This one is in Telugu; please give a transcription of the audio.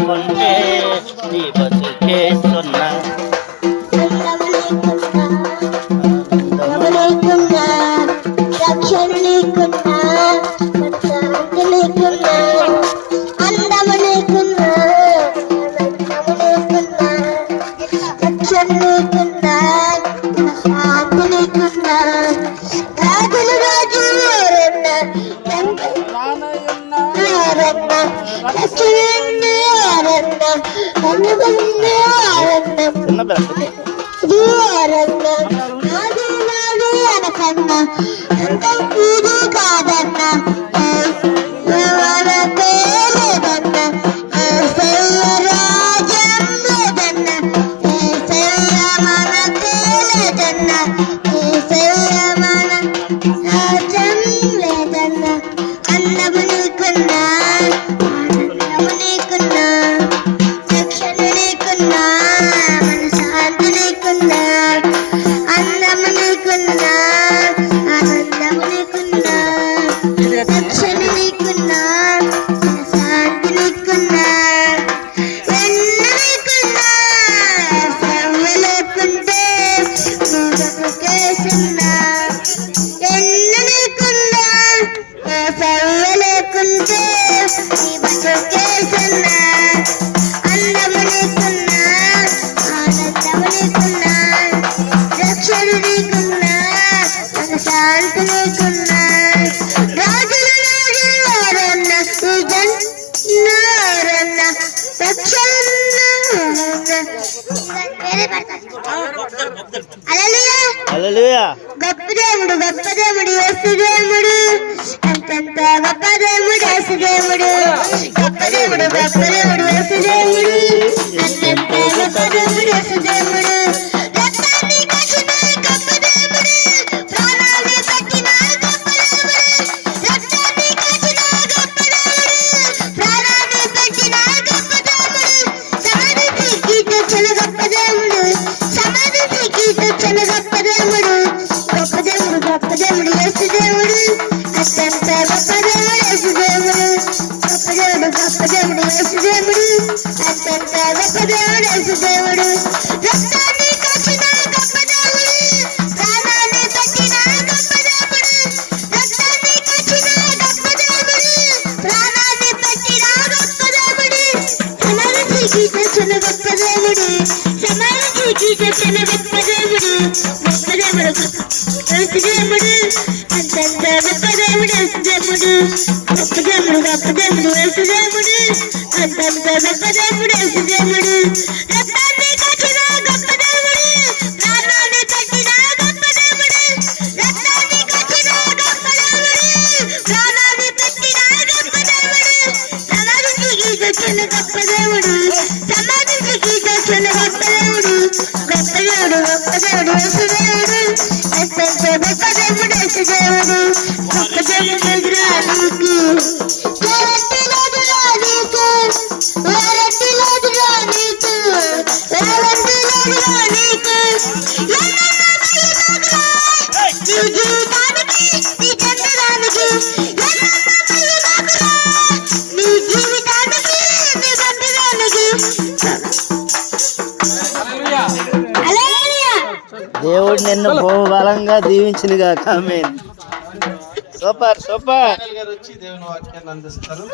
లేకుంటే నీ బతుకే సున్నా. రక్షణ లేకున్నా, శాంతి లేకున్నా, అందము లేకున్నా, రక్షణ లేకున్నా, శాంతి లేకున్నా, రాజులు రాజు ఎవరన్నా, ఎవరన్నా, రక్షణ ఎవరన్నా, అనుబంధ ఎవరన్నా, ఎవరన్నా, నాది నాది అనకన్నా, అంతం ఇది కాదన్నా, ఎవరకే లేదన్నా, ఏసయ్య రాజ్యం లేదన్నా, ఏసయ్య మనకే లేదన్నా, ఏసయ్య మన రాజ్యం లేదన్నా. అందము నీకున్నా, ఆనందము నీకున్నా, రక్షణ నీకున్నా, మన శాంతి నీకున్నా, అందము నీకున్నా, ఆనందము నీకున్నా, రక్షణ నీకున్నా, మన శాంతి నీకున్నా, వెన్న నీకున్నా, శ్రమ లేకుంటే నువ్వకే సున్నా. ఎన్న నీకున్నా, శ్రమ లేకుంటే నీ బతుకే సున్నా. అందము నీకున్నా, ఆనందము నీకున్నా, రక్షణ నీకున్నా, మన శాంతి నీకున్నా, రాజుల రాజు ఎవరన్నా, ఈ జన్నారన్నా, రక్షణ హల్లెలూయా. హల్లెలూయా. గొప్ప దేవుడు, గొప్ప దేవుడు, యేసు దేవుడు, అంతంత గొప్ప దేవుడు, యేసు దేవుడు, గొప్ప దేవుడు, గొప్ప దేవుడు, యేసు దేవుడు, అంతంత గొప్ప దేవుడు, యేసు దేవుడు, రక్తాన్ని కట్టిన గొప్ప దేవుడు, ప్రాణాన్ని కట్టిన గొప్ప దేవుడు, రక్తాన్ని కట్టిన గొప్ప దేవుడు, ప్రాణాన్ని కట్టిన గొప్ప దేవుడు, సమాధికి కీర్తించిన గొప్ప దేవుడు, సమాధికి కీర్తించిన గొప్ప దేవుడు, గొప్ప దేవుడు, గొప్ప దేవుడు, యేసు దేవుడు, అత్యంత గొప్ప దేవుడు, యేసు దేవుడు, గొప్ప దేవుడు, గొప్ప దేవుడు, యేసు దేవుడు, అత్యంత గొప్ప దేవుడు, యేసు దేవుడు, రక్తాన్ని కట్టిన గొప్ప దేవుడు, ప్రాణాన్ని కట్టిన గొప్ప దేవుడు, రక్తాన్ని కట్టిన గొప్ప దేవుడు, ప్రాణాన్ని కట్టిన గొప్ప దేవుడు, సమాధికి కీర్తించిన గొప్ప దేవుడు, సమాధికి కీర్తించిన గొప్ప దేవుడు, గొప్ప దేవుడు, యేసు దేవుడు, అంతంత గొప్ప దేవుడు, యేసు దేవుడు, గొప్ప దేవుడు, గొప్ప దేవుడు, యేసు దేవుడు, అంతంత గొప్ప దేవుడు, యేసు దేవుడు, రక్తాన్ని కట్టిన గొప్ప దేవుడు, ప్రాణాన్ని కట్టిన గొప్ప దేవుడు, రక్తాన్ని కట్టిన గొప్ప దేవుడు, ప్రాణాన్ని కట్టిన గొప్ప దేవుడు, సమాధికి కీర్తించిన గొప్ప దేవుడు, సమాధికి కీర్తించిన గొప్ప దేవుడు, గొప్ప దేవుడు, గొప్ప దేవుడు, యేసు దేవుడు, అత్యంత గొప్ప దేవుడు, యేసు దేవుడు, గొప్ప దేవుడు రాజుకు, వేరెట్టి లేదు రాజుకు, వేరెట్టి లేదు రాజుకు, వేరెట్టి లేదు రాజుకు, ఎన్నెన్న మహిమలురా నీ జీవితానికి, నీ జన్మదానికి, ఎన్నెన్న మహిమలురా నీ జీవితానికి, నీ జన్మదానికి. హల్లెలూయా. దేవుడు నిన్ను బహుబలంగా దీవించినగా. ఆమేన్. Super super. గారు వచ్చి దేవుని వాక్యాన్ని అందిస్తారు.